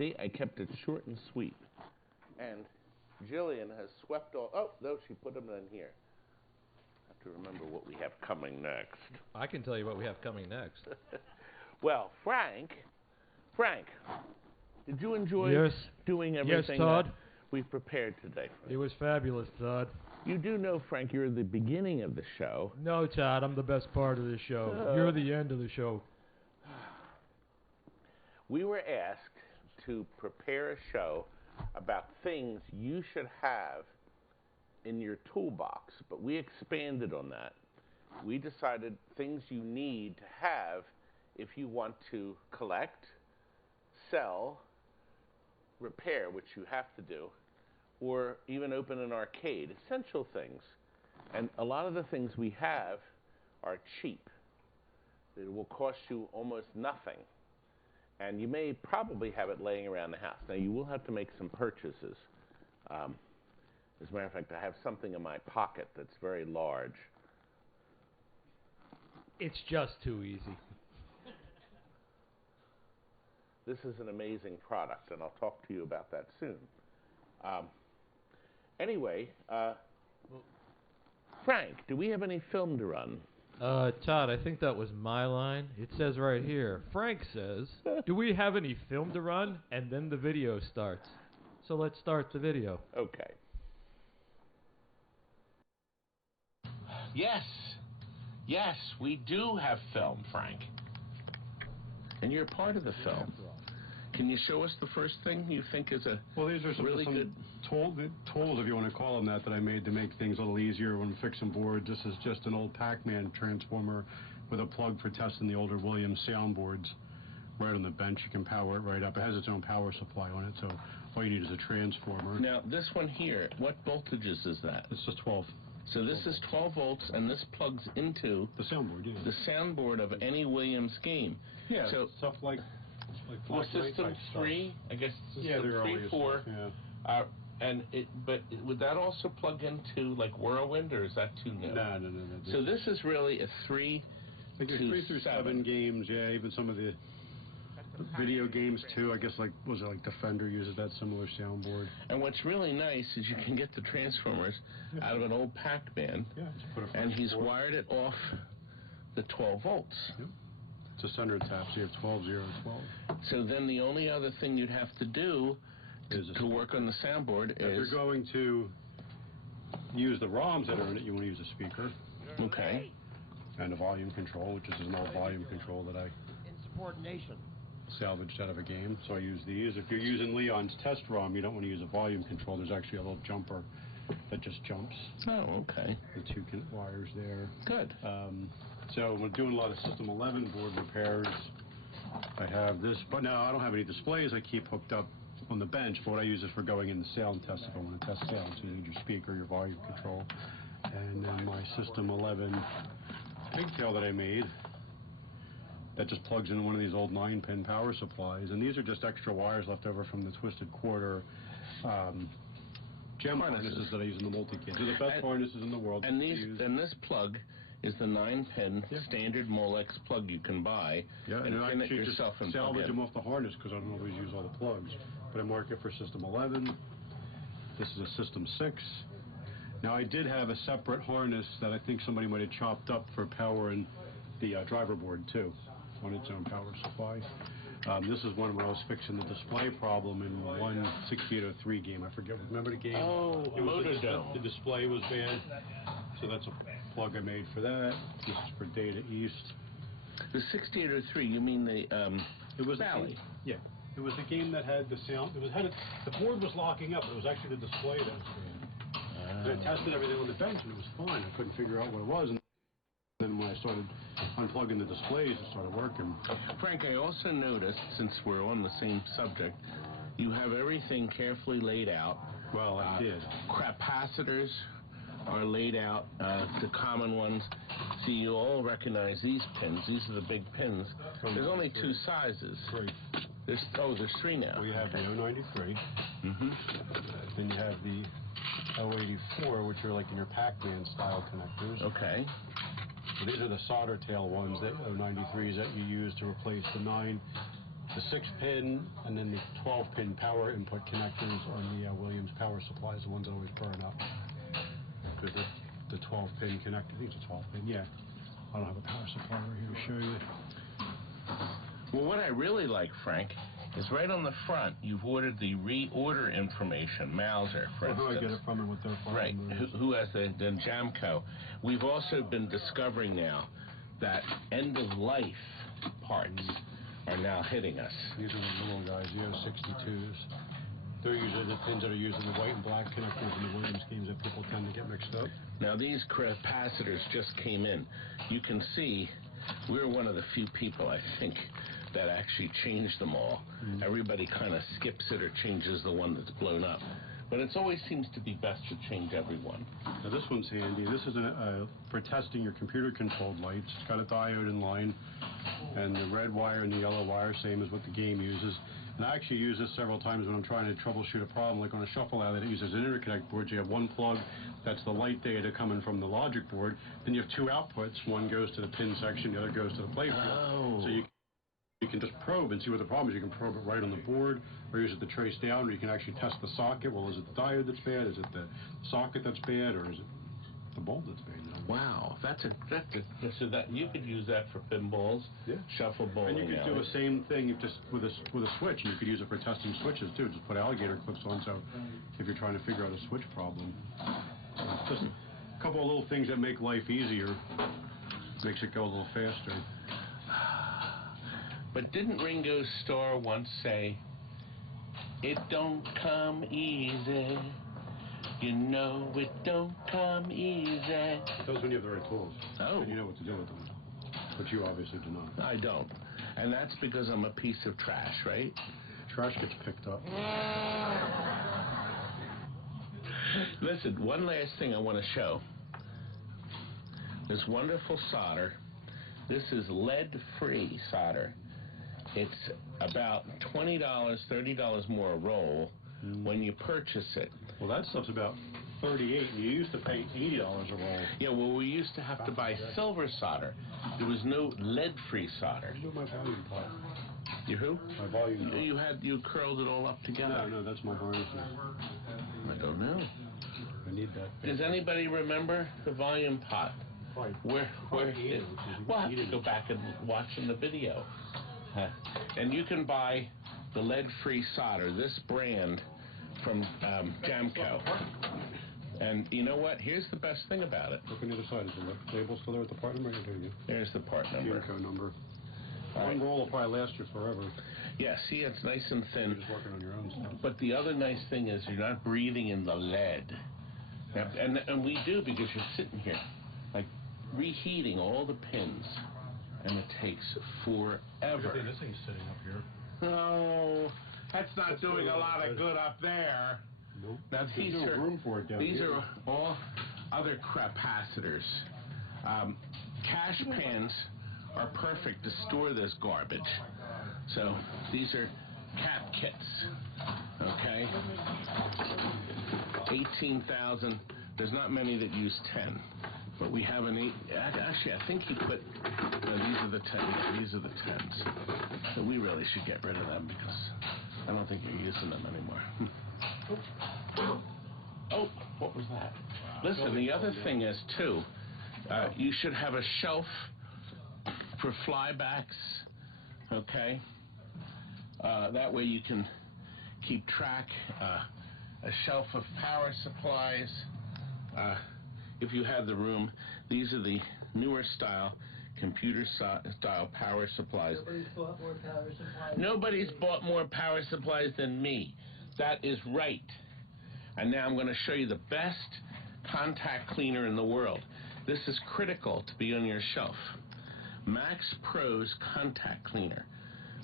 See, I kept it short and sweet. And Jillian has swept all... Oh, no, she put them in here. I have to remember what we have coming next. I can tell you what we have coming next. Well, Frank, did you enjoy doing everything that we've prepared today? It was fabulous, Todd. You do know, Frank, you're the beginning of the show. No, Todd, I'm the best part of the show. You're the end of the show. We were asked to prepare a show about things you should have in your toolbox, but we expanded on that. We decided things you need to have if you want to collect, sell, repair, which you have to do, or even open an arcade, essential things. And a lot of the things we have are cheap. It will cost you almost nothing. And you may probably have it laying around the house. Now, you will have to make some purchases. As a matter of fact, I have something in my pocket that's very large. It's just too easy. This is an amazing product, and I'll talk to you about that soon. Anyway, Frank, do we have any film to run? Todd, I think that was my line. It says right here, Frank says, do we have any film to run? And then the video starts. So let's start the video. Okay. Yes, we do have film, Frank. And you're part of the film. Can you show us the first thing you think is a these are really good tools, if you want to call them that I made to make things a little easier when fixing boards. This is just an old Pac-Man transformer with a plug for testing the older Williams soundboards. Right on the bench, you can power it right up. It has its own power supply on it, so all you need is a transformer. Now, this one here, what voltages is that? It's just 12. So this is 12 volts, and this plugs into the soundboard, yeah. The soundboard of any Williams game. Yeah, so stuff like well, System 3, I guess. System 3, 4. Yeah. But would that also plug into like Whirlwind, or is that too new? No. So this is really a 3 to 3 through 7 games. Yeah, even some of the video games too. I guess like Defender uses that similar soundboard. And what's really nice is you can get the transformers out of an old Pac-Man, and he's wired it off the 12 volts. Yep. It's a center tap, so you have 12, 0, 12. So then the only other thing you'd have to do to work on the soundboard is... If you're going to use the ROMs that are in it, you want to use a speaker. Okay. And a volume control, which is an old volume control that I salvaged out of a game. So I use these. If you're using Leon's test ROM, you don't want to use a volume control. There's actually a little jumper that just jumps. Oh, okay. The 2 wires there. Good. So we're doing a lot of System 11 board repairs. I have this, but now I don't have any displays I keep hooked up on the bench, but what I use is for going in the sound test if I want to test sound. So you need your speaker, your volume control, and then my System 11 pigtail that I made that just plugs into one of these old 9-pin power supplies. And these are just extra wires left over from the Twisted Quarter gem harnesses that I use in the multi-kit. They're the best harnesses in the world. And this plug is the 9-pin standard Molex plug you can buy. Yeah, and I actually just salvage them off the harness because I don't always use all the plugs. But I mark it for System 11. This is a System 6. Now I did have a separate harness that I think somebody might have chopped up for powering the driver board too, on its own power supply. This is one where I was fixing the display problem in one 6803 game. I forget. Remember the game? Oh, the display was bad. So that's a plug I made for that. This is for Data East. The 6803, you mean the it was Valley? Yeah. It was the game that had the sound. The board was locking up. It was actually the display that was bad. I tested everything on the bench and it was fine. I couldn't figure out what it was. And then when I started unplugging the displays, it started working. Frank, I also noticed, since we're on the same subject, you have everything carefully laid out. Well, I did. Capacitors are laid out, the common ones. See, you all recognize these pins. These are the big pins. There's only 2 sizes. 3. There's 3 now. We have the 093. Then you have the 084, which are like in your Pac-Man style connectors. Okay. So these are the solder tail ones, the 093s that you use to replace the 9 the 6-pin and then the 12-pin power input connectors on the Williams power supplies, the ones that always burn up. Good, the 12-pin connector, I think it's a 12-pin, yeah. I don't have a power supply right here to show you. Well, what I really like, Frank, is right on the front, you've ordered the reorder information, Mauser, for instance. Who I get it from and what their phone right, number is. who has the Jamco. We've also been discovering now that end-of-life parts are now hitting us. These are the little guys, the 062s. They're usually the pins that are used in the white and black connectors in the Williams games that people tend to get mixed up. Now, these capacitors just came in. You can see we're one of the few people, I think, that actually changed them all. Everybody kind of skips it or changes the one that's blown up. But it always seems to be best to change every one. Now this one's handy. This is for testing your computer-controlled lights. It's got a diode in line, and the red wire and the yellow wire, same as what the game uses. And I actually use this several times when I'm trying to troubleshoot a problem, like on a shuffle out that uses an interconnect board. You have one plug, that's the light data coming from the logic board. Then you have two outputs. One goes to the pin section, the other goes to the Playfield. Oh. So you can just probe and see what the problem is. You can probe it right on the board, or use it to trace down, or you can actually test the socket. Well, is it the diode that's bad? Is it the socket that's bad, or is it the bulb that's bad? You know? Wow, so that you could use that for pinballs, yeah, shuffle bowling. And you could do the same thing just with a switch, and you could use it for testing switches too. Just put alligator clips on, so if you're trying to figure out a switch problem, just a couple of little things that make life easier, makes it go a little faster. But didn't Ringo Starr once say, "It don't come easy, you know it don't come easy"? It does when you have the right tools. Oh. And you know what to do with them. But you obviously do not. I don't. And that's because I'm a piece of trash, right? Trash gets picked up. Listen, one last thing I want to show. This wonderful solder. This is lead-free solder. It's about $20, $30 more a roll when you purchase it. Well, that stuff's about $38. You used to pay $80 a roll. Yeah, well, we used to have to buy silver solder. There was no lead-free solder. You do my volume pot. You who? My volume pot. You curled it all up together. No, that's my harness. I don't know. I need that. Does anybody remember the volume pot? Where is? We'll have to go back and watch in the video. And you can buy the lead-free solder, this brand from Jamco. And you know what? Here's the best thing about it. Look on the other side. Is the label still there with the part number? There's the part number. Jamco number. All right. One roll will probably last you forever. Yeah, see, it's nice and thin. You're just working on your own stuff. But the other nice thing is you're not breathing in the lead. Now, and we do, because you're sitting here, like, reheating all the pins. And it takes forever. This thing's sitting up here. No, that's not doing a lot of good up there. Nope. Now There's no room for it down these here. are all other capacitors. Cash pans are perfect to store this garbage. So these are cap kits. Okay. 18,000. There's not many that use 10. But we have an 8. Actually, I think he put. No, these are the 10s. These are the 10s. So we really should get rid of them because I don't think you're using them anymore. Oh, what was that? Listen, the other thing is too. You should have a shelf for flybacks. Okay. That way you can keep track. A shelf of power supplies. If you have the room, these are the newer style, computer style power supplies. Nobody's bought more power supplies. Nobody's bought more power supplies than me. That is right. And now I'm going to show you the best contact cleaner in the world. This is critical to be on your shelf. Max Pro's contact cleaner.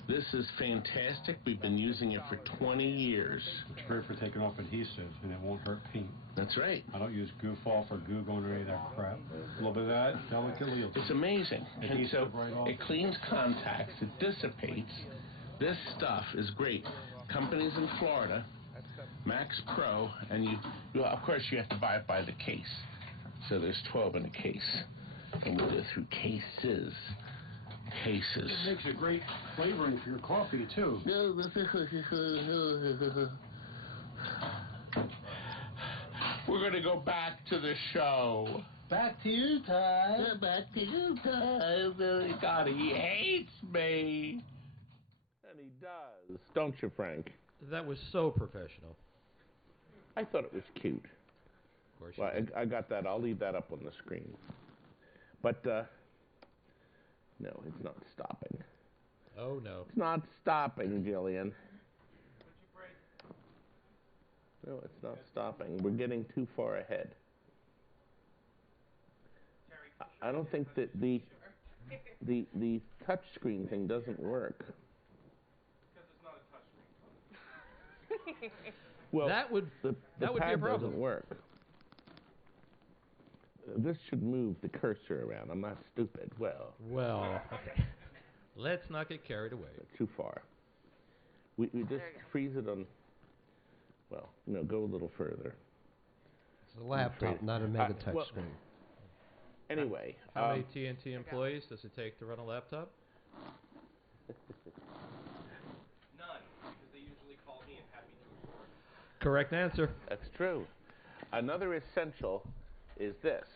This is fantastic. We've been using it for 20 years. It's great for taking off adhesive, and it won't hurt paint. That's right. I don't use goof off or Goo Gone or any of that crap. A little bit of that, delicately. It's amazing. And so right off. it cleans contacts, it dissipates. This stuff is great. Companies in Florida, Max Pro, and you of course you have to buy it by the case. So there's 12 in a case. And we'll go through cases. cases. It makes a great flavoring for your coffee, too. We're going to go back to the show. Back to you, Todd. Back to you, Todd. God, he hates me. And he does. Don't you, Frank? That was so professional. I thought it was cute. Of course Well, you did. I got that. I'll leave that up on the screen. But, no, it's not stopping. Oh, no. It's not stopping, Jillian. No, it's not stopping. We're getting too far ahead. I don't think that the touch screen thing doesn't work. Because it's not a touch screen. Well, that would the be a pad problem. doesn't work. This should move the cursor around. I'm not stupid. Well, okay. Let's not get carried away. too far. We just freeze it on. Well, no, go a little further. It's a laptop, not a mega touch screen. Anyway. How many TNT employees does it take to run a laptop? None, because they usually call me and have me do it for them. Correct answer. That's true. Another essential is this.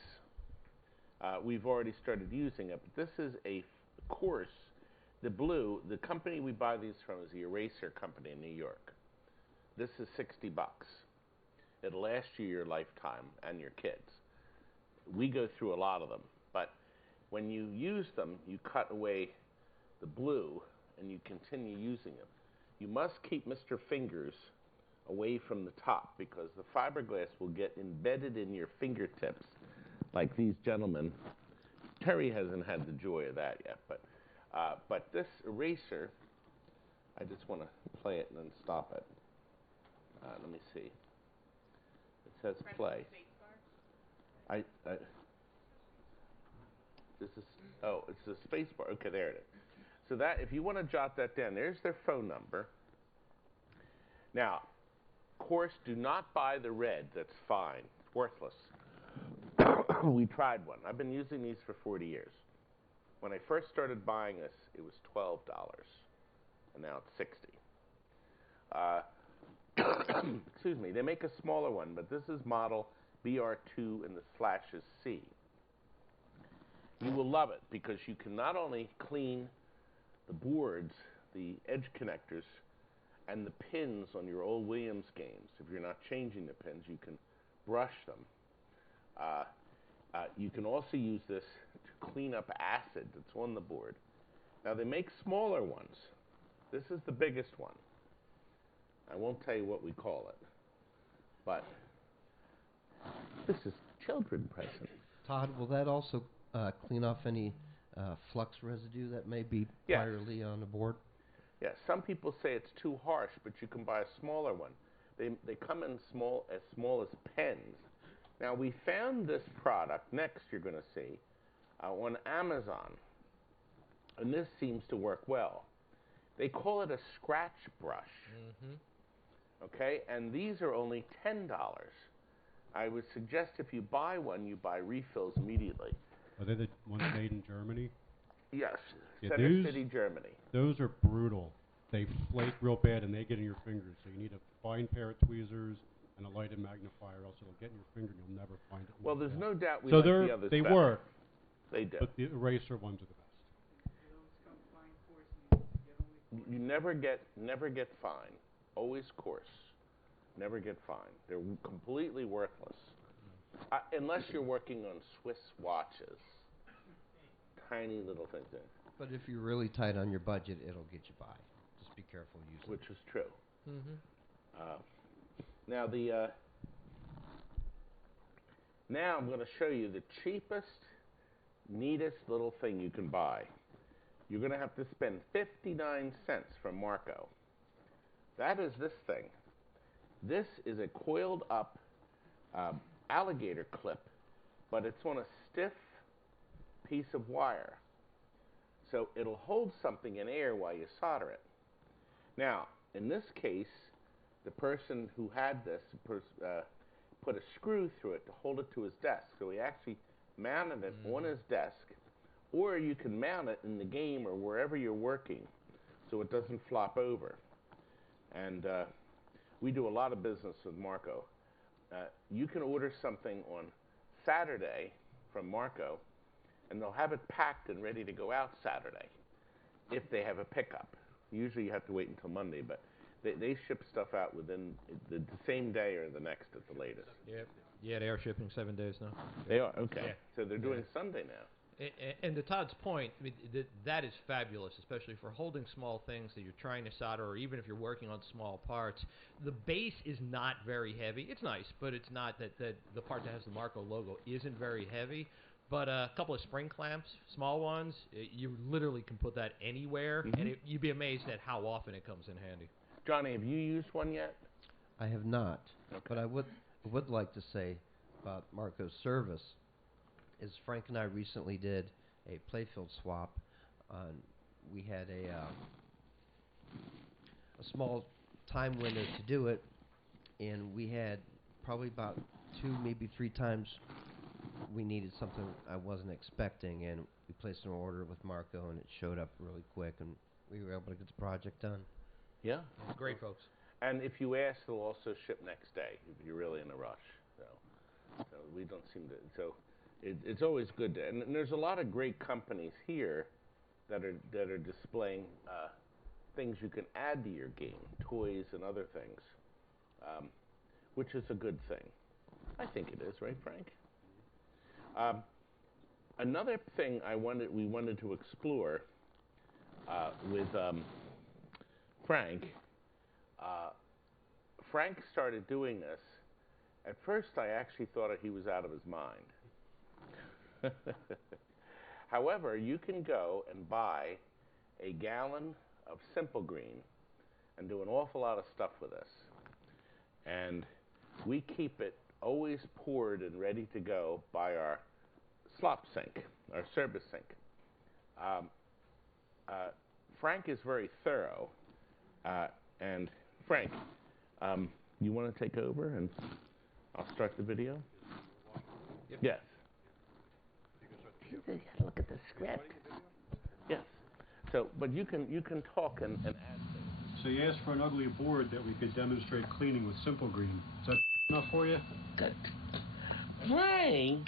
We've already started using it, but this is a course. The company we buy these from is the Eraser Company in New York. This is $60. It'll last you your lifetime and your kids. We go through a lot of them, but when you use them, you cut away the blue and you continue using them. You must keep Mr. Fingers away from the top because the fiberglass will get embedded in your fingertips like these gentlemen. Terry hasn't had the joy of that yet, but this eraser, I just want to play it and then stop it. Let me see. It says play. It's the space bar. Okay, there it is. So that, if you want to jot that down, there's their phone number. Now, of course, do not buy the red. That's fine. It's worthless. We tried one. I've been using these for 40 years. When I first started buying this, it was $12, and now it's $60. Excuse me. They make a smaller one, but this is model BR2 and the slash is C. You will love it because you can not only clean the boards, the edge connectors, and the pins on your old Williams games. If you're not changing the pins, you can brush them. You can also use this to clean up acid that's on the board. Now, they make smaller ones. This is the biggest one. I won't tell you what we call it, but this is children present. Todd, will that also clean off any flux residue that may be priorly on the board? Yeah, some people say it's too harsh, but you can buy a smaller one. They come in small as pens. Now, we found this product, next you're going to see, on Amazon, and this seems to work well. They call it a scratch brush, okay, and these are only $10. I would suggest if you buy one, you buy refills immediately. Are they the ones made in Germany? Yes, Yeah, Center City, Germany. Those are brutal. They flake real bad and they get in your fingers. So you need a fine pair of tweezers and a lighted magnifier, else it'll get in your finger and you'll never find it. Well, there's no doubt we so like the others they better. work. They do. But the eraser ones are the best. You never get fine. Always coarse. Never get fine. They're completely worthless. Unless you're working on Swiss watches. Tiny little things. But if you're really tight on your budget, it'll get you by. Just be careful using Which is true. Now now I'm going to show you the cheapest, neatest little thing you can buy. You're going to have to spend 59 cents from Marco. That is this thing. This is a coiled up alligator clip, but it's on a stiff piece of wire. So it'll hold something in air while you solder it. Now, in this case, the person who had this put a screw through it to hold it to his desk. So he actually mounted it on his desk or you can mount it in the game or wherever you're working so it doesn't flop over. And we do a lot of business with Marco. You can order something on Saturday from Marco, and they'll have it packed and ready to go out Saturday if they have a pickup. Usually you have to wait until Monday, but they ship stuff out within the same day or the next at the latest. Yep. Yeah, they are shipping 7 days now. They are? Okay. Yeah. So they're doing Sunday now. And to Todd's point, I mean, that is fabulous, especially for holding small things that you're trying to solder, or even if you're working on small parts. The base is not very heavy. It's nice, but it's not that the part that has the Marco logo isn't very heavy. But a couple of spring clamps, small ones, you literally can put that anywhere, and you'd be amazed at how often it comes in handy. Johnny, have you used one yet? I have not, okay. But I would like to say about Marco's service is Frank and I recently did a Playfield swap. We had a small time window to do it, and we had probably about 2, maybe 3 times we needed something I wasn't expecting, and we placed an order with Marco, and it showed up really quick, and we were able to get the project done. Yeah. Great, folks. And if you ask, they'll also ship next day if you're really in a rush. So we don't seem to. So it's always good to. And there's a lot of great companies here that are displaying things you can add to your game, toys and other things, which is a good thing. I think it is, right, Frank? Another thing we wanted to explore with Frank. Frank started doing this. At first, I actually thought he was out of his mind. However, you can go and buy a gallon of Simple Green and do an awful lot of stuff with this. And we keep it always poured and ready to go by our slop sink, our service sink. Frank is very thorough. And Frank, you want to take over and I'll start the video? Yep. Yes. Look at the script. Yes. So, but you can talk and add things. So you asked for an ugly board that we could demonstrate cleaning with Simple Green. Is that enough for you? Good. Frank,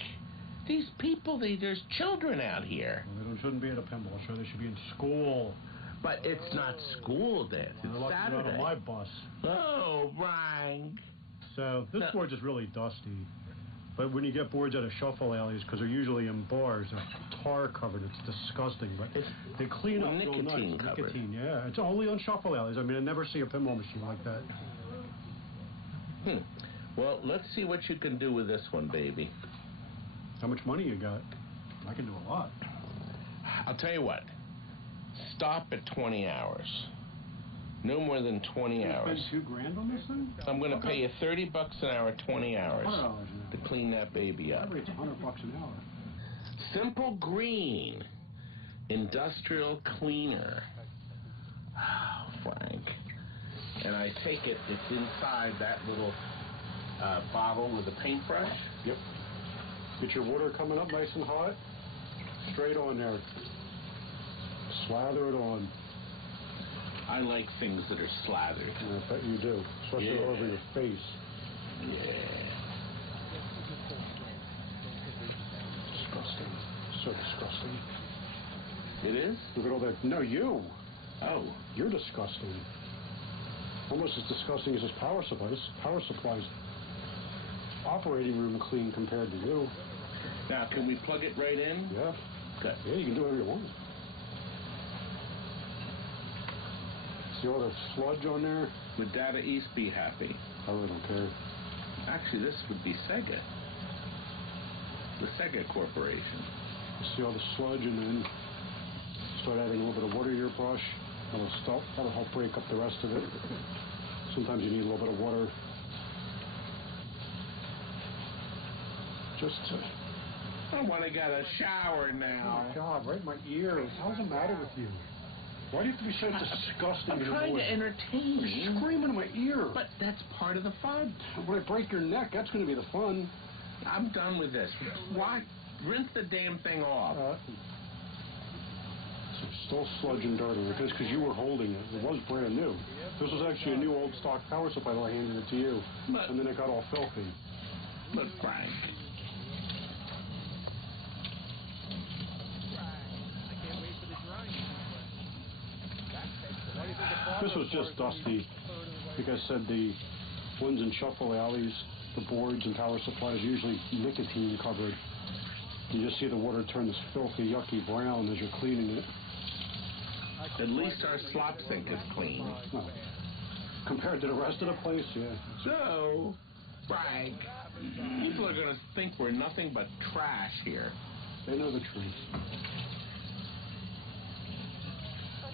these people, there's children out here. Well, they shouldn't be at a pinball show. They should be in school. But it's not school day. It's Saturday. On my bus. Oh, Frank. So this board's just really dusty. But when you get boards out of shuffle alleys, because they're usually in bars, they're tar covered. It's disgusting. But they clean up real nice. Nicotine, yeah. It's only on shuffle alleys. I mean, I never see a pinball machine like that. Well, let's see what you can do with this one, baby. How much money you got? I can do a lot. I'll tell you what. Stop at 20 hours. No more than 20 hours. Spend $2,000 on this thing? I'm going to pay you $30 an hour, 20 hours to clean that baby up. It's $100 an hour. Simple Green Industrial Cleaner. Oh, Frank. And I take it's inside that little bottle with a paintbrush. Yep. Get your water coming up nice and hot. Straight on there. Slather it on. I like things that are slathered. I bet you do. Especially all over your face. Yeah. Disgusting. So disgusting. It is? Look at all that. No, you. Oh. You're disgusting. Almost as disgusting as this power supply. This power supply's operating room clean compared to you. Now, can we plug it right in? Yeah. Good. Yeah, you can do whatever you want. See all the sludge on there? Would Data East be happy? I really don't care. Actually, this would be Sega. The Sega Corporation. See all the sludge, and then start adding a little bit of water to your brush. That'll help break up the rest of it. Sometimes you need a little bit of water. Just to... I want to get a shower now. Oh, my God, right in my ears. How's the matter with you? Why do you have to be so disgusting? I'm trying to entertain you. You're screaming in my ear. But that's part of the fun. When I break your neck, that's going to be the fun. I'm done with this. Why? Rinse the damn thing off. still sludge and dirt on it. That's because you were holding it. It was brand new. This was actually a new old stock power supply that I handed it to you. And then it got all filthy. But Frank. This was just dusty. Like I said, the ones in shuffle alleys, the boards and power supplies, usually nicotine covered. You just see the water turn this filthy, yucky brown as you're cleaning it. At least our slop sink is clean. Well, compared to the rest of the place, yeah. So, Frank, people are going to think we're nothing but trash here. They know the truth.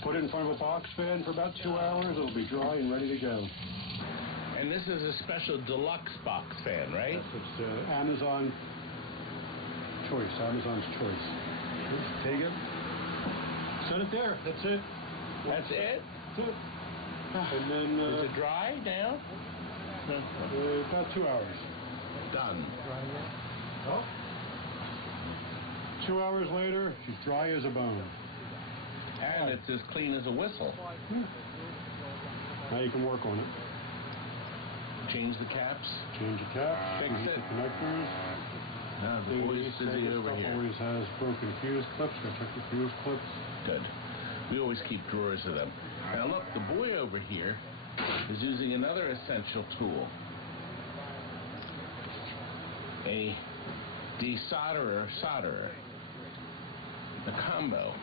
Put it in front of a box fan for about 2 hours. It'll be dry and ready to go. And this is a special deluxe box fan, right? Yes, it's Amazon choice. Amazon's choice. Take it. Set it there. That's it. That's it? That's it. And then... is it dry now? About 2 hours. Done. Dry yet? Oh. 2 hours later, she's dry as a bone. And it's as clean as a whistle. Now you can work on it. Change the caps. Change the caps. Fix Change it. the connectors. Now the boy's busy over here. Always has broken fuse clips. Go check the fuse clips. Good. We always keep drawers of them. Now look, the boy over here is using another essential tool. A solderer. A combo.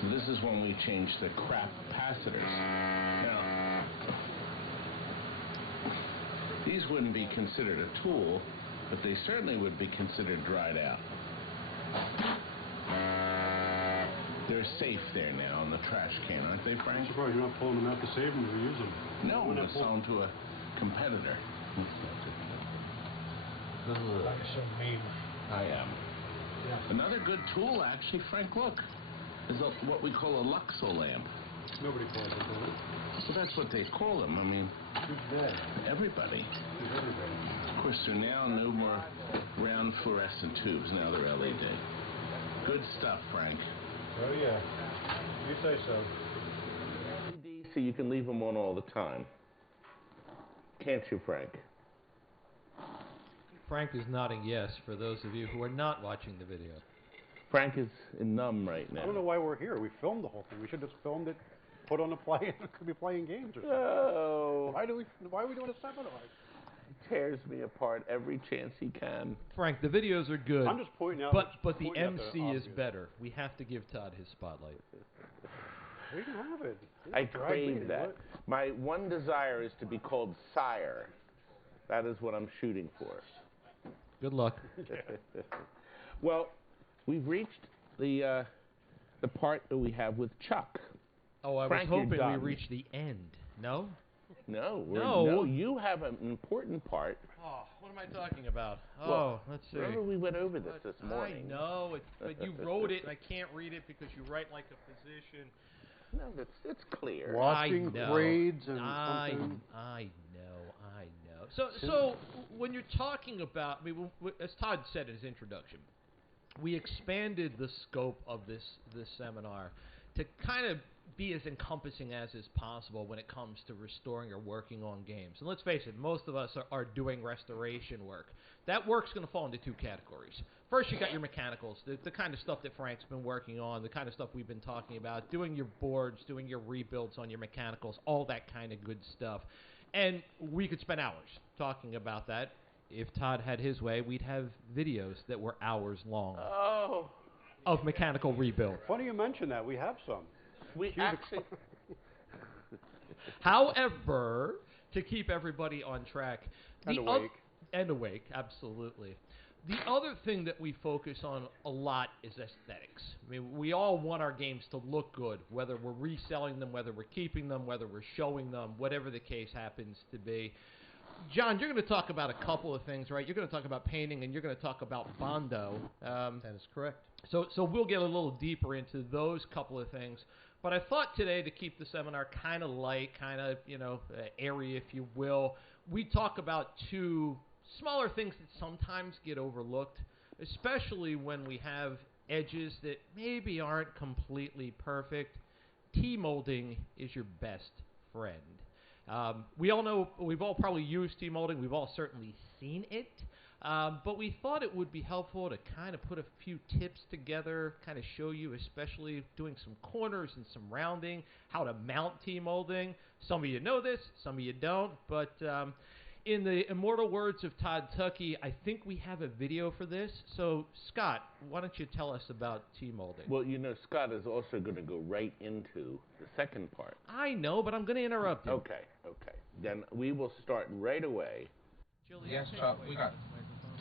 So this is when we change the capacitors. Now, these wouldn't be considered a tool, but they certainly would be considered dried out. They're safe there now in the trash can, aren't they, Frank? I'm surprised you're not pulling them out to save them or use them. No, I'm going to sell them to a competitor. You're so mean. I am. Yeah. Another good tool, actually, Frank, look, is what we call a Luxo lamp. Nobody calls it that. So that's what they call them. I mean, Who's that? everybody. Who's everybody? Of course, they're now no more round fluorescent tubes. Now they're LED. Good stuff, Frank. Oh, yeah. You say so. LED, so you can leave them on all the time. Can't you, Frank? Frank is nodding yes for those of you who are not watching the video. Frank is in numb right now. I don't know why we're here. We filmed the whole thing. We should have just filmed it, put on the play, and could be playing games or something. No. Why are we doing a seminar? He tears me apart every chance he can. Frank, the videos are good. I'm just pointing out. But the pointing out MC is obvious. better. We have to give Todd his spotlight. We can have it. I crave that. My one desire is to be called sire. That is what I'm shooting for. Good luck. Well, we've reached the part that we have with Chuck. Oh, I Frank, was you're hoping we done. reached the end. No? No, you have an important part. Oh, what am I talking about? Well, Let's see. Remember we went over this morning. I know, but you wrote it and I can't read it because you write like a physician. No, it's clear. Watching I know. grades and I something. know. So when you're talking about, I mean, as Todd said in his introduction, we expanded the scope of this seminar to kind of be as encompassing as is possible when it comes to restoring or working on games. And let's face it, most of us are doing restoration work. That work's going to fall into two categories. First, you got your mechanicals, the kind of stuff that Frank's been working on, the kind of stuff we've been talking about, doing your boards, doing your rebuilds on your mechanicals, all that kind of good stuff. And we could spend hours talking about that. If Todd had his way, we'd have videos that were hours long of mechanical rebuild. Funny you mention that. We have some. We actually... However, to keep everybody on track... And awake, absolutely. The other thing that we focus on a lot is aesthetics. I mean, we all want our games to look good, whether we're reselling them, whether we're keeping them, whether we're showing them, whatever the case happens to be. John, you're going to talk about a couple of things, right? You're going to talk about painting, and you're going to talk about Bondo. That is correct. So we'll get a little deeper into those couple of things. But I thought today, to keep the seminar kind of light, kind of, airy, if you will, we talk about two smaller things that sometimes get overlooked, especially when we have edges that maybe aren't completely perfect, T-molding is your best friend. We all know, we've all probably used T-molding, we've all certainly seen it, but we thought it would be helpful to kind of put a few tips together, kind of show you, especially doing some corners and some rounding, how to mount T-molding. Some of you know this, some of you don't, but in the immortal words of Todd Tuckey, I think we have a video for this. So, Scott, why don't you tell us about T-molding? Well, you know, Scott is also going to go right into the second part. I know, but I'm going to interrupt you. Okay. Then we will start right away. Yes, Chuck, we got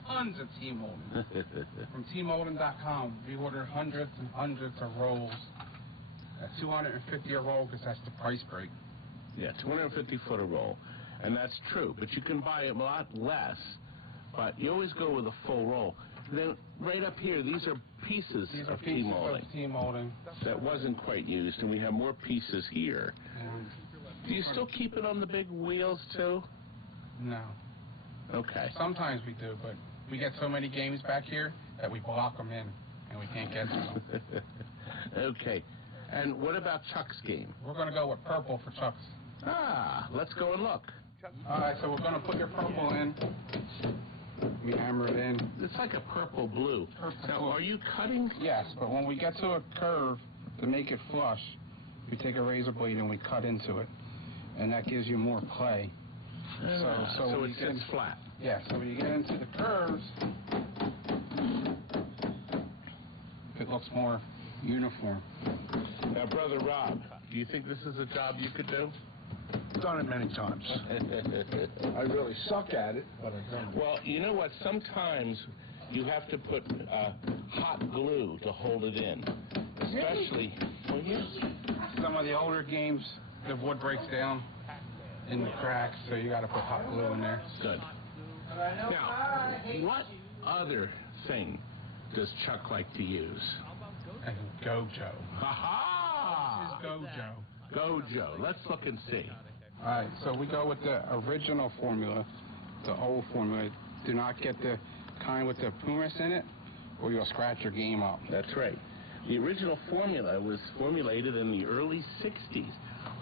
tons of T-molding. From T-molding.com, we order hundreds and hundreds of rolls. At $250 a roll because that's the price break. Yeah, 250 foot a roll. And that's true, but you can buy a lot less, but you always go with a full roll. Then right up here, these are pieces of T-molding that wasn't quite used, and we have more pieces here. Do you still keep it on the big wheels, too? No. Okay. Sometimes we do, but we get so many games back here that we block them in, and we can't get to them. Okay. And what about Chuck's game? We're going to go with purple for Chuck's. Ah, let's go and look. All right, so we're going to put your purple in. We hammer it in. It's like a purple blue. Now, are you cutting? Yes, but when we get to a curve, to make it flush, we take a razor blade and we cut into it. And that gives you more play. So it sits flat. Yeah, so when you get into the curves, it looks more uniform. Now, Brother Rob, do you think this is a job you could do? Done it many times. I really suck at it, but I've done it. Well, you know what? Sometimes you have to put hot glue to hold it in. Especially when you... Some of the older games, the wood breaks down in the cracks, so you got to put hot glue in there. Good. Now, what other thing does Chuck like to use? And Gojo. Ha-ha! This is Gojo. Gojo. Let's look and see. All right, so we go with the original formula, the old formula. Do not get the kind with the pumice in it, or you'll scratch your game up. That's right. The original formula was formulated in the early 60s.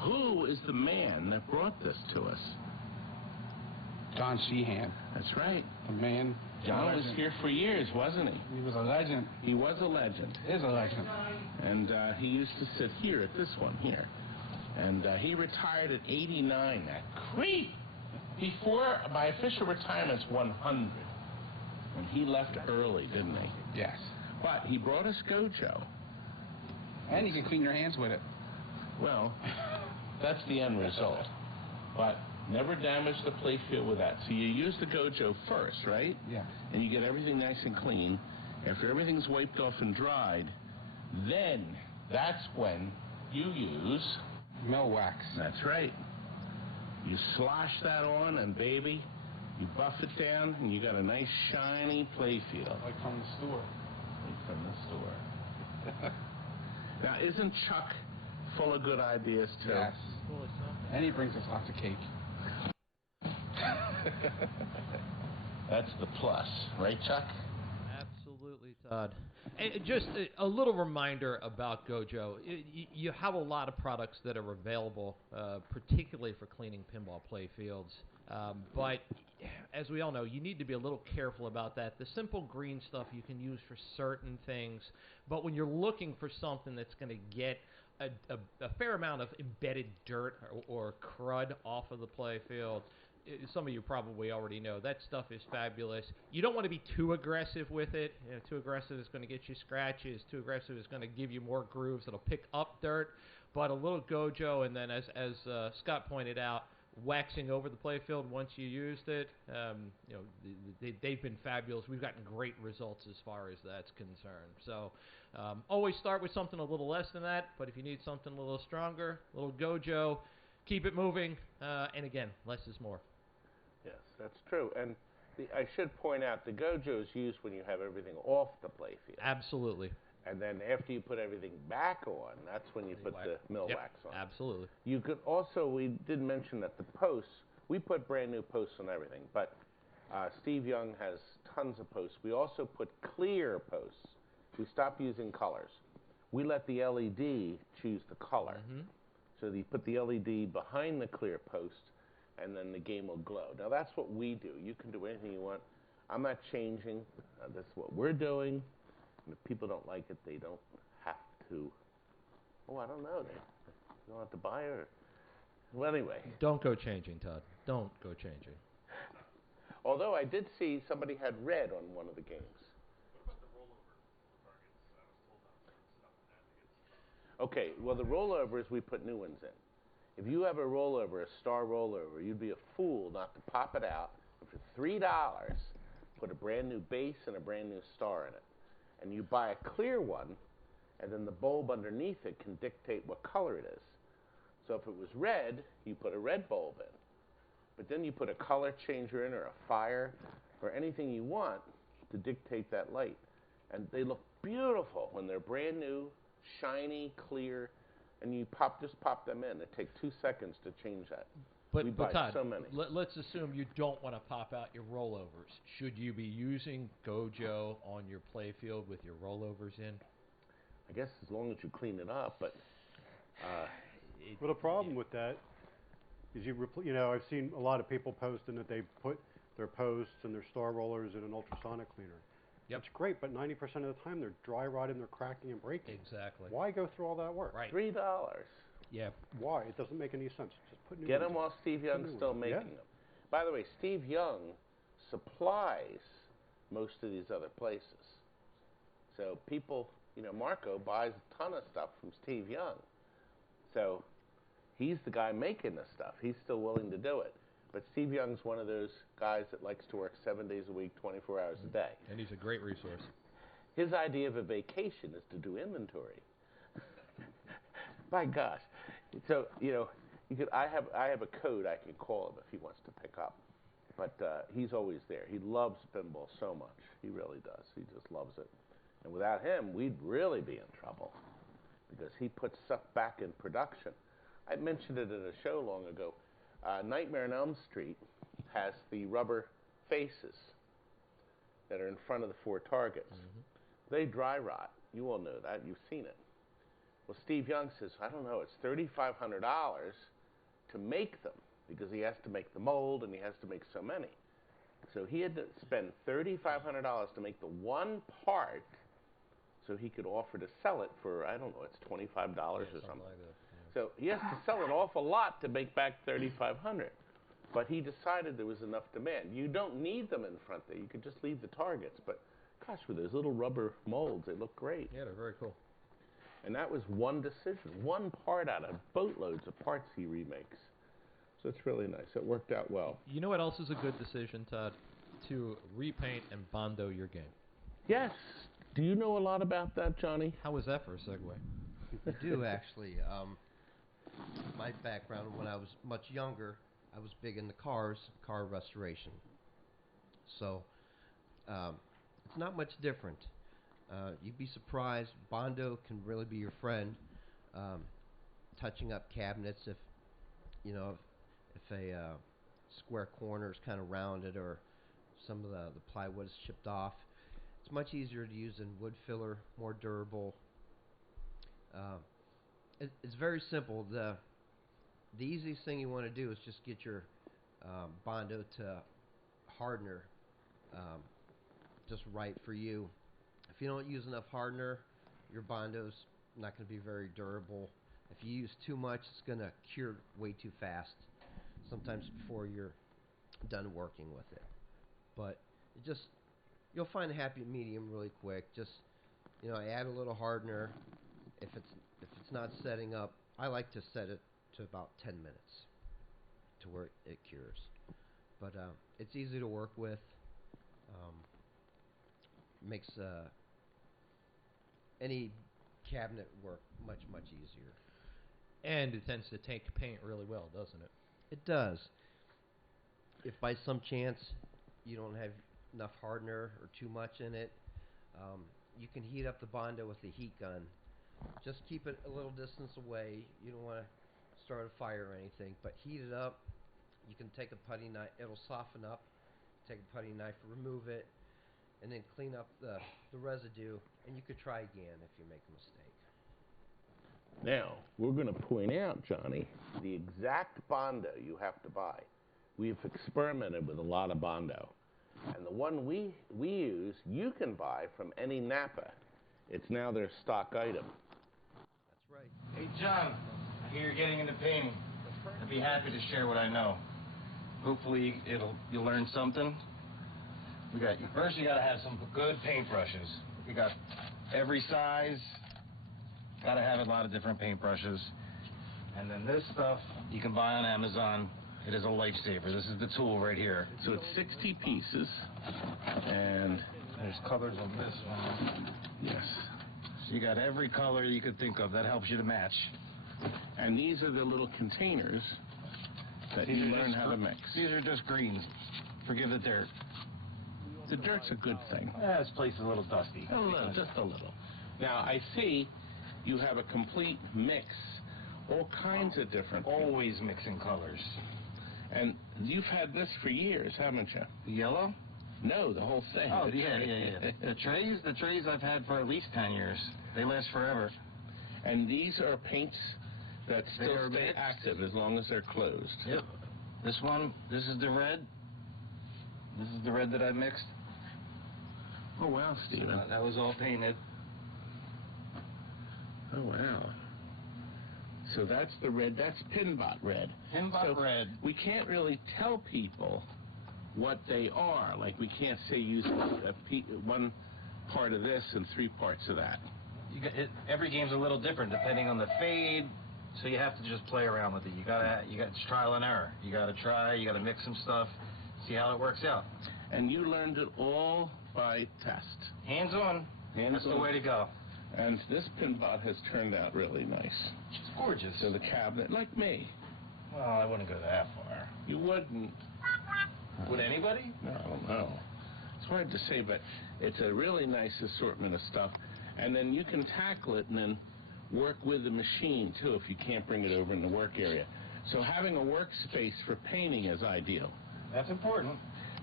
Who is the man that brought this to us? John Sheehan. That's right. The man. John was here for years, wasn't he? He was a legend. He was a legend. Is a legend. And he used to sit here at this one here. And he retired at 89. That creep! Before, my official retirement's 100. And he left early, didn't he? Yes. But he brought us Gojo. And you can clean your hands with it. Well, that's the end result. But never damage the playfield with that. So you use the Gojo first, right? Yeah. And you get everything nice and clean. After everything's wiped off and dried, then that's when you use... mill wax. That's right. You slosh that on, and baby, you buff it down, and you got a nice shiny playfield. Like from the store. Like from the store. Now, isn't Chuck full of good ideas, too? Yes. And he brings us lots of cake. That's the plus, right, Chuck? Absolutely, Todd. And just a little reminder about Gojo. You have a lot of products that are available, particularly for cleaning pinball play fields. But as we all know, you need to be a little careful about that. The simple green stuff you can use for certain things, but when you're looking for something that's going to get a fair amount of embedded dirt or crud off of the play field, some of you probably already know that stuff is fabulous. You don't want to be too aggressive with it. You know, too aggressive is going to get you scratches. Too aggressive is going to give you more grooves. It'll pick up dirt. But a little Gojo, and then as Scott pointed out, waxing over the playfield once you used it. You know, they've been fabulous. We've gotten great results as far as that's concerned. So always start with something a little less than that. But if you need something a little stronger, a little Gojo, keep it moving. And again, less is more. Yes, that's true. And I should point out, the Gojo is used when you have everything off the playfield. Absolutely. And then after you put everything back on, that's when you put the mill wax on. Absolutely. You could also, we did mention that the posts, we put brand new posts on everything, but Steve Young has tons of posts. We also put clear posts we stopped using colors. We let the LED choose the color. So you put the LED behind the clear post, and then the game will glow. Now, that's what we do. You can do anything you want. I'm not changing. That's what we're doing. And if people don't like it, they don't have to. Oh, I don't know. They don't have to buy it. Well, anyway. Don't go changing, Todd. Don't go changing. Although I did see somebody had red on one of the games. What about the rollover targets? I was told that was stuff in there to get. Okay, well, the rollovers, we put new ones in. If you have a rollover, a star rollover, you'd be a fool not to pop it out. And for $3, put a brand new base and a brand new star in it. And you buy a clear one, and then the bulb underneath it can dictate what color it is. So if it was red, you put a red bulb in. But then you put a color changer in or a fire or anything you want to dictate that light. And they look beautiful when they're brand new, shiny, clear, and you just pop them in. It takes 2 seconds to change that. We buy Todd, so many. Let's assume you don't want to pop out your rollovers. Should you be using Gojo on your playfield with your rollovers in? I guess as long as you clean it up, but... Well, the problem with that is I've seen a lot of people posting that they put their posts and their star rollers in an ultrasonic cleaner. Yep. It's great, but 90% of the time they're dry rotting, they're cracking and breaking. Exactly. Why go through all that work? Right. $3. Yeah. Why? It doesn't make any sense. Just put new Get ones them while Steve Young's still making them. By the way, Steve Young supplies most of these other places. So people, Marco buys a ton of stuff from Steve Young. So he's the guy making the stuff. He's still willing to do it. But Steve Young's one of those guys that likes to work 7 days a week, 24 hours a day. And he's a great resource. His idea of a vacation is to do inventory. My gosh. So, I have a code I can call him if he wants to pick up. But he's always there. He loves pinball so much. He really does. He just loves it. And without him, we'd really be in trouble because he puts stuff back in production. I mentioned it at a show long ago. Nightmare on Elm Street has the rubber faces that are in front of the 4 targets. They dry rot. You all know that. You've seen it. Well, Steve Young says, I don't know, it's $3,500 to make them because he has to make the mold and he has to make so many. So he had to spend $3,500 to make the one part so he could offer to sell it for, I don't know, it's $25 or something. Like that, yeah. So he has to sell an awful lot to make back $3,500. But he decided there was enough demand. You don't need them in front there. You could just leave the targets. But gosh, with those little rubber molds, they look great. Yeah, they're very cool. And that was one decision, one part out of boatloads of parts he remakes. So it's really nice. It worked out well. You know what else is a good decision, Todd? To repaint and Bondo your game. Yes. Do you know a lot about that, Johnny? How was that for a segue? I do, actually. My background, when I was much younger, I was big into car restoration. So it's not much different. You'd be surprised. Bondo can really be your friend. Touching up cabinets if a square corner is kind of rounded or some of the plywood is chipped off. It's much easier to use than wood filler, more durable. It's very simple. The easiest thing you want to do is just get your Bondo to hardener just right for you. If you don't use enough hardener, your Bondo's not going to be very durable. If you use too much, it's going to cure way too fast, sometimes before you're done working with it. But you'll find a happy medium really quick. Just add a little hardener. If it's not setting up, I like to set it to about 10 minutes to where it cures. But it's easy to work with. Makes any cabinet work much easier. And it tends to take paint really well, doesn't it? It does. If by some chance you don't have enough hardener or too much in it, you can heat up the Bondo with a heat gun. Just keep it a little distance away. You don't want to start a fire or anything, but heat it up. You can take a putty knife. It'll soften up. Take a putty knife, remove it, and then clean up the residue, and you could try again if you make a mistake. Now, we're going to point out, Johnny, the exact Bondo you have to buy. We've experimented with a lot of Bondo. And the one we use, you can buy from any Napa. It's now their stock item. That's right. Hey, John, I hear you're getting into painting. I'd be happy to share what I know. Hopefully, you'll learn something. First, you gotta have some good paintbrushes. We got every size. Gotta have a lot of different paintbrushes. And then this stuff you can buy on Amazon. It is a lifesaver. This is the tool right here. So it's 60 pieces, and there's colors on this one. Yes. So you got every color you could think of. That helps you to match. And these are the little containers that you learn how to mix. These are just greens. Forgive the dirt. The dirt's a good thing. Yeah, this place is a little dusty. A little, just a little. Now, I see you have a complete mix, all kinds of different. Always mixing colors. And you've had this for years, haven't you? The yellow? No, the whole thing. Oh, yeah. The trays I've had for at least 10 years. They last forever. And these are paints that still stay active as long as they're closed. Yep. This is the red. This is the red that I mixed. Oh, wow, Stephen. That was all painted. Oh, wow. So that's the red. That's Pinball red. Pinball red. We can't really tell people what they are. Like, we can't say use one part of this and 3 parts of that. Every game's a little different depending on the fade, so you have to just play around with it. You got it's trial and error. You got to try. You got to mix some stuff, see how it works out. And you learned it all by test. Hands on. That's the way to go. And this Pinball has turned out really nice. It's gorgeous. So the cabinet, like me. Well, I wouldn't go that far. You wouldn't. Would anybody? No, I don't know. It's hard to say, but it's a really nice assortment of stuff. And then you can tackle it and then work with the machine, too, if you can't bring it over in the work area. So having a workspace for painting is ideal. That's important.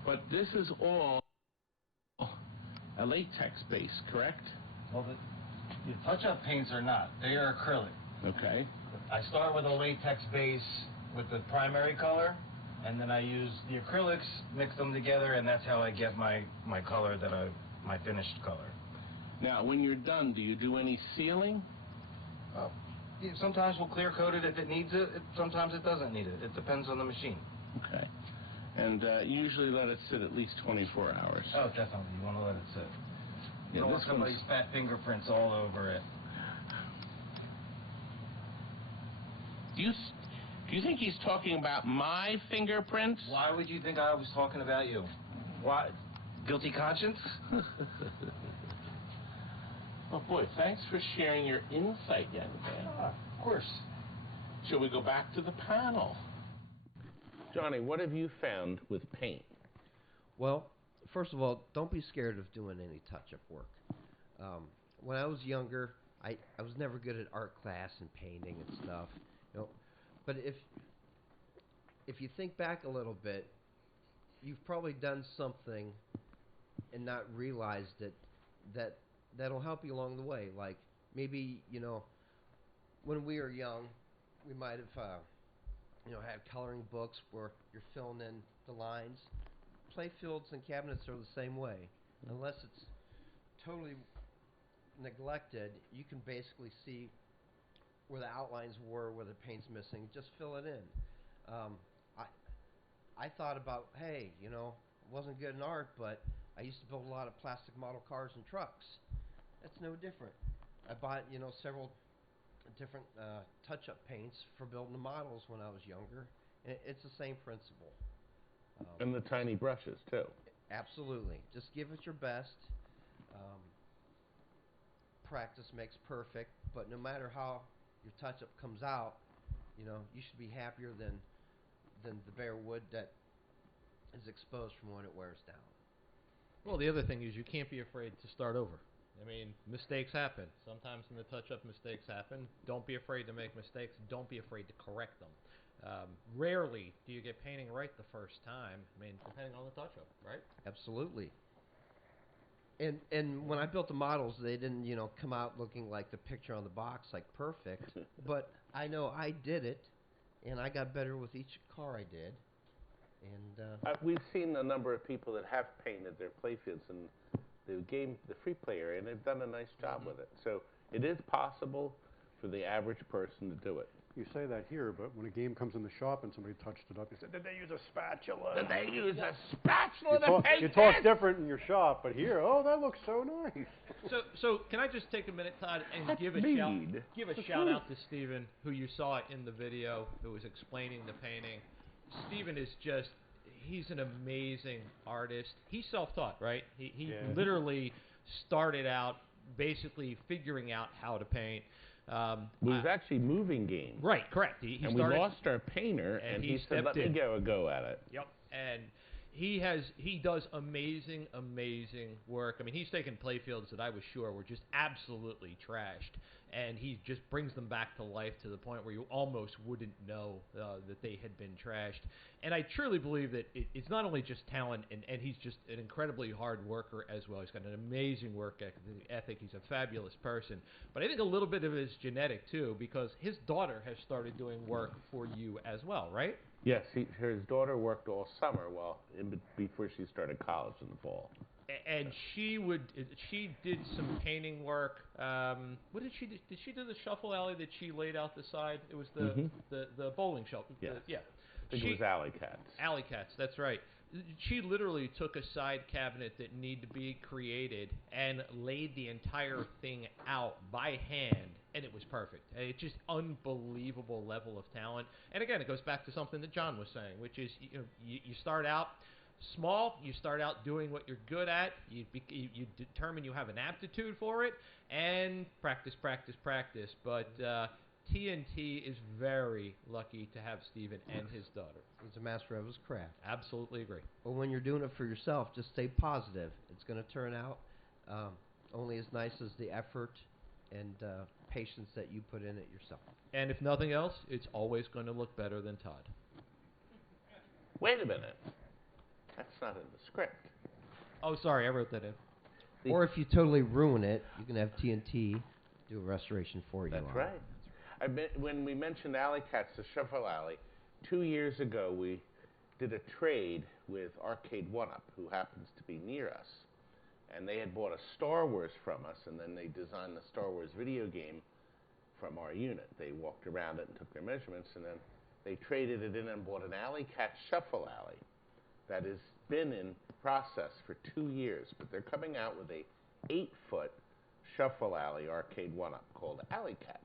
But this is all a latex base, correct? Well, the touch-up paints are not. They are acrylic. Okay. I start with a latex base with the primary color, and then I use the acrylics, mix them together, and that's how I get my color my finished color. Now, when you're done, do you do any sealing? Sometimes we'll clear coat it if it needs it. Sometimes it doesn't need it. It depends on the machine. Okay. And usually let it sit at least 24 hours. Oh, definitely. You want to let it sit. You don't want somebody's fat fingerprints all over it. Do you think he's talking about my fingerprints? Why would you think I was talking about you? Why? Guilty conscience? Oh, boy, thanks for sharing your insight, young man. Of course. Shall we go back to the panel? Johnny, what have you found with paint? Well, first of all, don't be scared of doing any touch-up work. When I was younger, I was never good at art class and painting and stuff. But if you think back a little bit, you've probably done something and not realized it that'll help you along the way. Like maybe when we were young, we might have had coloring books where you're filling in the lines. Playfields and cabinets are the same way. Unless it's totally neglected, you can basically see where the outlines were, where the paint's missing. Just fill it in. I thought about, hey, wasn't good in art, but I used to build a lot of plastic model cars and trucks. That's no different. I bought, several different touch-up paints for building the models when I was younger. And it's the same principle. And the tiny brushes, too. Absolutely. Just give it your best. Practice makes perfect, but no matter how your touch-up comes out, you should be happier than the bare wood that is exposed from when it wears down. Well, the other thing is you can't be afraid to start over. I mean, mistakes happen. Sometimes in the touch-up, mistakes happen. Don't be afraid to make mistakes. Don't be afraid to correct them. Rarely do you get painting right the first time. I mean, depending on the touch-up, right? Absolutely. And when I built the models, they didn't, come out looking like the picture on the box, like perfect. But I know I did it, and I got better with each car I did. And we've seen a number of people that have painted their playfields in the free play area, and they've done a nice job with it. So it is possible for the average person to do it. You say that here, but when a game comes in the shop and somebody touched it up, you say, did they use a spatula? Did they use a spatula to paint You talk this? different in your shop, but here, oh, that looks so nice. So can I just take a minute, Todd, and give a shout out to Stephen, who you saw in the video, who was explaining the painting. Stephen is he's an amazing artist. He's self-taught, right? He literally started out basically figuring out how to paint. We was actually moving games. Right, correct. We lost our painter, and he said, let me go at it. Yep, and he does amazing work. I mean, he's taken playfields that I was sure were just absolutely trashed, and he just brings them back to life to the point where you almost wouldn't know that they had been trashed. And I truly believe that it's not only just talent, and he's just an incredibly hard worker as well. He's got an amazing work ethic. He's a fabulous person. But I think a little bit of it is genetic, too, because his daughter has started doing work for you as well, right? Yes, his daughter worked all summer before she started college in the fall. And she did some painting work. What did she do? Did she do the shuffle alley that she laid out the side? It was the bowling shuffle. Yes. Yeah. I think it was Alley Cats. Alley Cats, that's right. She literally took a side cabinet that needed to be created and laid the entire thing out by hand, and it was perfect. It's just unbelievable level of talent. And again, it goes back to something that John was saying, which is you start out small, you start out doing what you're good at, you determine you have an aptitude for it, and practice. But TNT is very lucky to have Stephen and his daughter. He's a master of his craft. Absolutely agree. But when you're doing it for yourself, just stay positive. It's going to turn out only as nice as the effort and patience that you put in it yourself. And if nothing else, it's always going to look better than Todd. Wait a minute. That's not in the script. Oh, sorry, I wrote that in. Or if you totally ruin it, you can have TNT do a restoration for you. That's right. When we mentioned Alley Cats, the Shuffle Alley, 2 years ago we did a trade with Arcade 1-Up, who happens to be near us. And they had bought a Star Wars from us, and then they designed the Star Wars video game from our unit. They walked around it and took their measurements, and then they traded it in and bought an Alley Cat Shuffle Alley that has been in process for 2 years. But they're coming out with a 8-foot Shuffle Alley Arcade 1-Up called Alley Cats.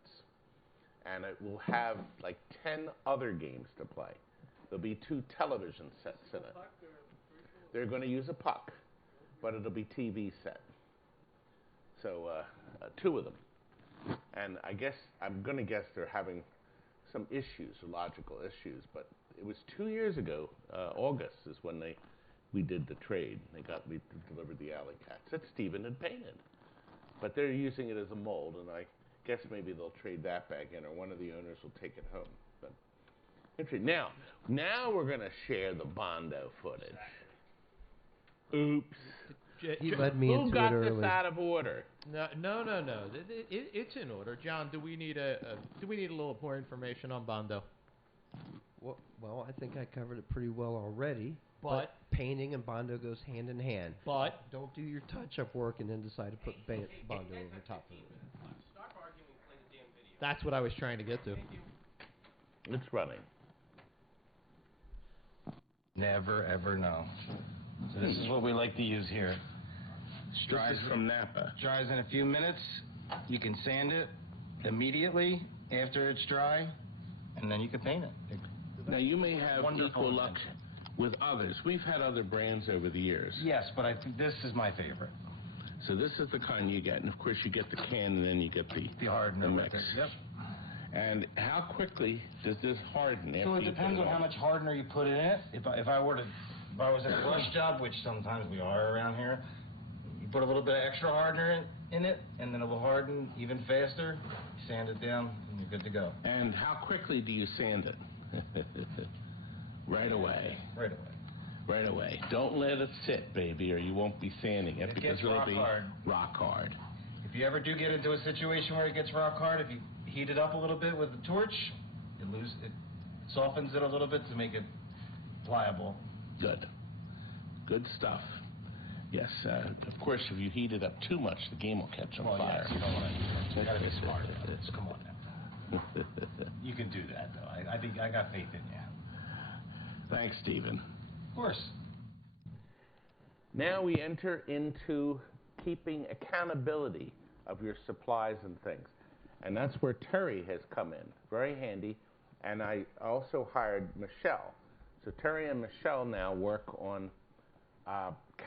And it will have like 10 other games to play. There'll be 2 television sets in it. They're going to use a puck, but it'll be TV set. So 2 of them. And I'm going to guess they're having some issues, logical issues. But it was 2 years ago, August is when we did the trade. We delivered the Alley Cats that Stephen had painted. But they're using it as a mold, and I guess maybe they'll trade that back in, or one of the owners will take it home. But interesting. Now we're going to share the Bondo footage. Oops. He led me into it early. Who got this out of order? No. It's in order. John, do we need a little more information on Bondo? Well, I think I covered it pretty well already. But painting and Bondo goes hand in hand. But don't do your touch-up work and then decide to put Bondo over top of it. That's what I was trying to get to. It's running. Never, ever know. So this is what we like to use here. This is from Napa. Dries in a few minutes. You can sand it immediately after it's dry, and then you can paint it. Now, you may have equal luck with others. We've had other brands over the years. Yes, but I think this is my favorite. So this is the kind you get, and of course you get the can, and then you get the hardener mix. Yep. And how quickly does this harden? So it depends on how much hardener you put in it. If I was at a rush job, which sometimes we are around here, you put a little bit of extra hardener in it, and then it will harden even faster. You sand it down, and you're good to go. And how quickly do you sand it? Right away. Right away. Right away. Don't let it sit, baby, or you won't be sanding it, It because gets it'll rock be hard. rock hard. If you ever do get into a situation where it gets rock hard, if you heat it up a little bit with the torch, it softens it a little bit to make it pliable. Good. Good stuff. Yes, of course, if you heat it up too much, the game will catch on fire. Yes, you know what I mean. You gotta be smart about this. Come on now. You can do that, though. I think I got faith in you. Thanks, Stephen. Of course. Now we enter into keeping accountability of your supplies and things. And that's where Terry has come in. Very handy. And I also hired Michelle. So Terry and Michelle now work on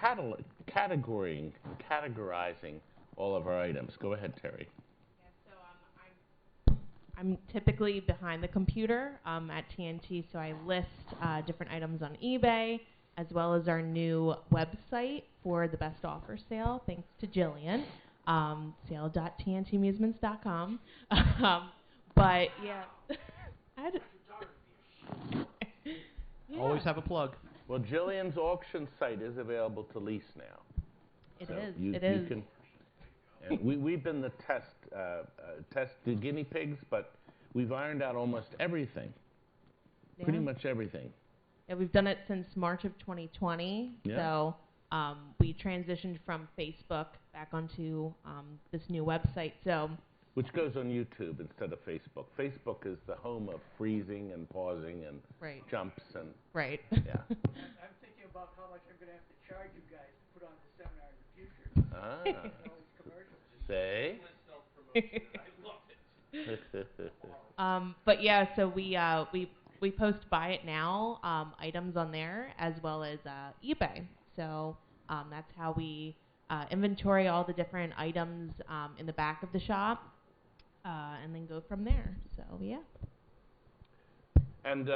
categorizing all of our items. Go ahead, Terry. I'm typically behind the computer at TNT, so I list different items on eBay, as well as our new website for the best offer sale, thanks to Jillian, sale.tntamusements.com. But, yeah. Yeah. Always have a plug. Well, Jillian's auction site is available to lease now. It So is. You can, and we've been the the guinea pigs, but we've ironed out almost everything. Yeah. Pretty much everything. Yeah, we've done it since March of 2020. Yeah. So we transitioned from Facebook back onto this new website. So. Which goes on YouTube instead of Facebook. Facebook is the home of freezing and pausing and jumps and. Right. Yeah. I'm thinking about how much I'm going to have to charge you guys to put on the seminar in the future. All these commercials. Say. I love it. But yeah, so we post buy it now items on there, as well as eBay. So that's how we inventory all the different items in the back of the shop, and then go from there. So yeah. And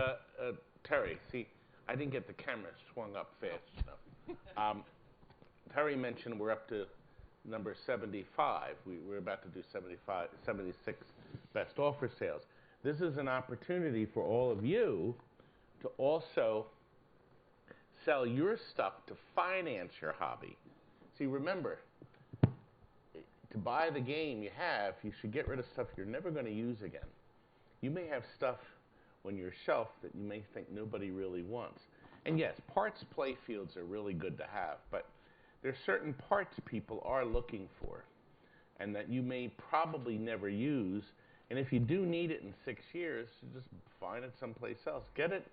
Terry, see, I didn't get the camera swung up fast enough. Terry mentioned we're up to number 75. We're about to do 76 best offer sales. This is an opportunity for all of you to also sell your stuff to finance your hobby. See, remember, to buy the game you have, you should get rid of stuff you're never going to use again. You may have stuff on your shelf that you may think nobody really wants. And yes, parts playfields are really good to have, but there's certain parts people are looking for and that you may probably never use. And if you do need it in 6 years, just find it someplace else. Get it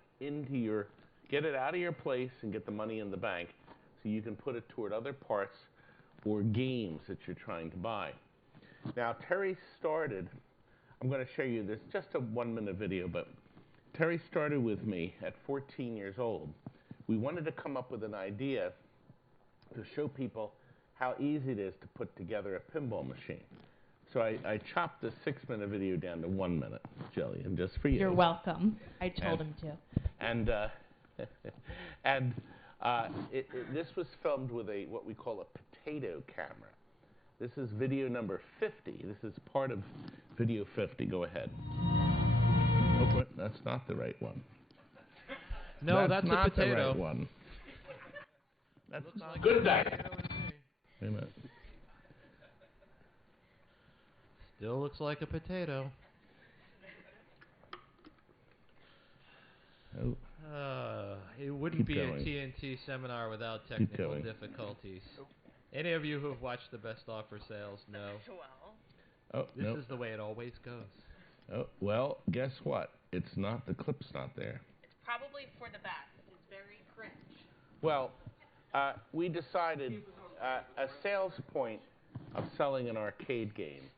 out of your place and get the money in the bank so you can put it toward other parts or games that you're trying to buy. Now, Terry started, I'm going to show you this, just a 1-minute video, but Terry started with me at 14 years old. We wanted to come up with an idea to show people how easy it is to put together a pinball machine. So I chopped the 6-minute video down to 1 minute, Jillian, just for you. You're welcome. I told him to. And this was filmed with what we call a potato camera. This is video number 50. This is part of video 50. Go ahead. Oh, but that's not the right one. No, that's not a potato. The right one. That's Looks not like good. A potato to me. Wait a minute. Still looks like a potato. Oh. It wouldn't Keep be going. a TNT seminar without technical difficulties. Any of you who have watched the best offer sales know this is the way it always goes. Oh, well, guess what? It's not, the clip's not there. It's probably for the best. It's very cringe. Well, we decided a sales point of selling an arcade game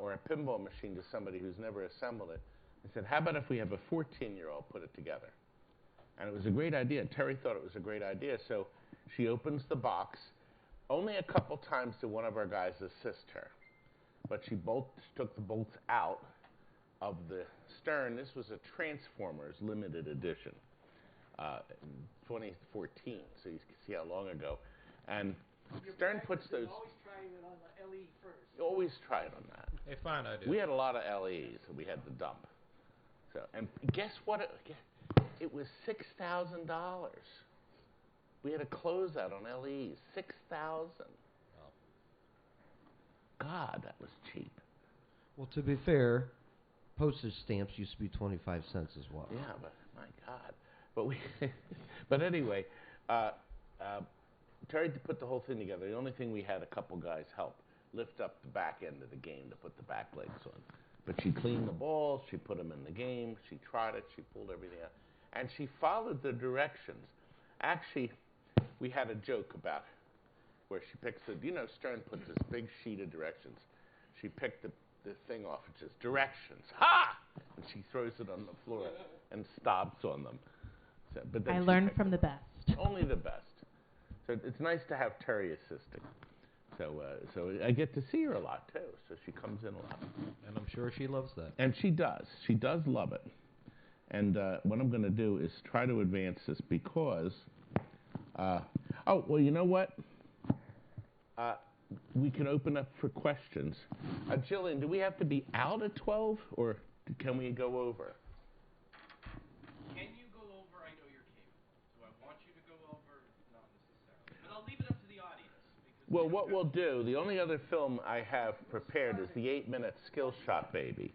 or a pinball machine to somebody who's never assembled it. I said, how about if we have a 14-year-old put it together? And it was a great idea. Terry thought it was a great idea. So she opens the box. Only a couple times did one of our guys assist her. But she took the bolts out of the stern. This was a Transformers limited edition, 2014. So you can see how long ago. And Stern puts those. Always trying it on the LE first. Always try it on that. Hey, fine idea. We had a lot of LEs that we had to dump. So, and guess what? It was $6,000. We had a closeout on LEs, 6,000. God, that was cheap. Well, to be fair, postage stamps used to be 25 cents as well. Yeah, but my God. But we, but anyway, Terry put the whole thing together. The only thing we had a couple guys help lift up the back end of the game to put the back legs on. But she cleaned the balls, she put them in the game, she tried it, she pulled everything out, and she followed the directions. Actually, we had a joke about where she picks it. You know, Stern puts this big sheet of directions. She picked the thing off, it says directions. Ha! And she throws it on the floor and stops on them. So, but then I learned from the best. Only the best. So it's nice to have Terry assisting. So I get to see her a lot too. So she comes in a lot. And I'm sure she loves that. And she does. She does love it. And what I'm going to do is try to advance this because, oh, well, you know what? We can open up for questions. Jillian, do we have to be out at 12 or can we go over? Can you go over? I know you're capable. Do I want you to go over? Not necessarily. But I'll leave it up to the audience. Well, what we'll do, the only other film I have prepared is the 8-minute Skill Shot Baby.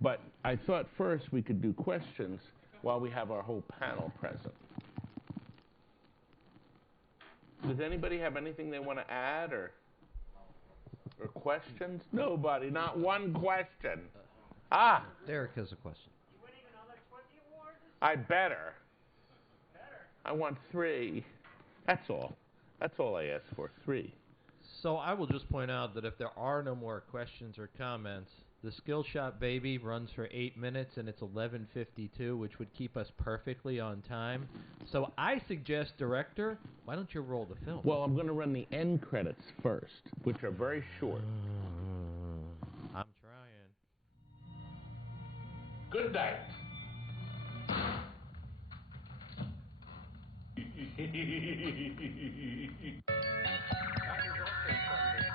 But I thought first we could do questions while we have our whole panel present. Does anybody have anything they want to add or questions? Nobody, not one question. Ah! Derek has a question. You winning another 20 awards? I better. I want 3. That's all. That's all I asked for, 3. So I will just point out that if there are no more questions or comments, the Skill Shot Baby runs for 8 minutes and it's 11:52, which would keep us perfectly on time. So I suggest, director, why don't you roll the film? Well, I'm going to run the end credits first, which are very short. I'm trying. Good night. That was also from this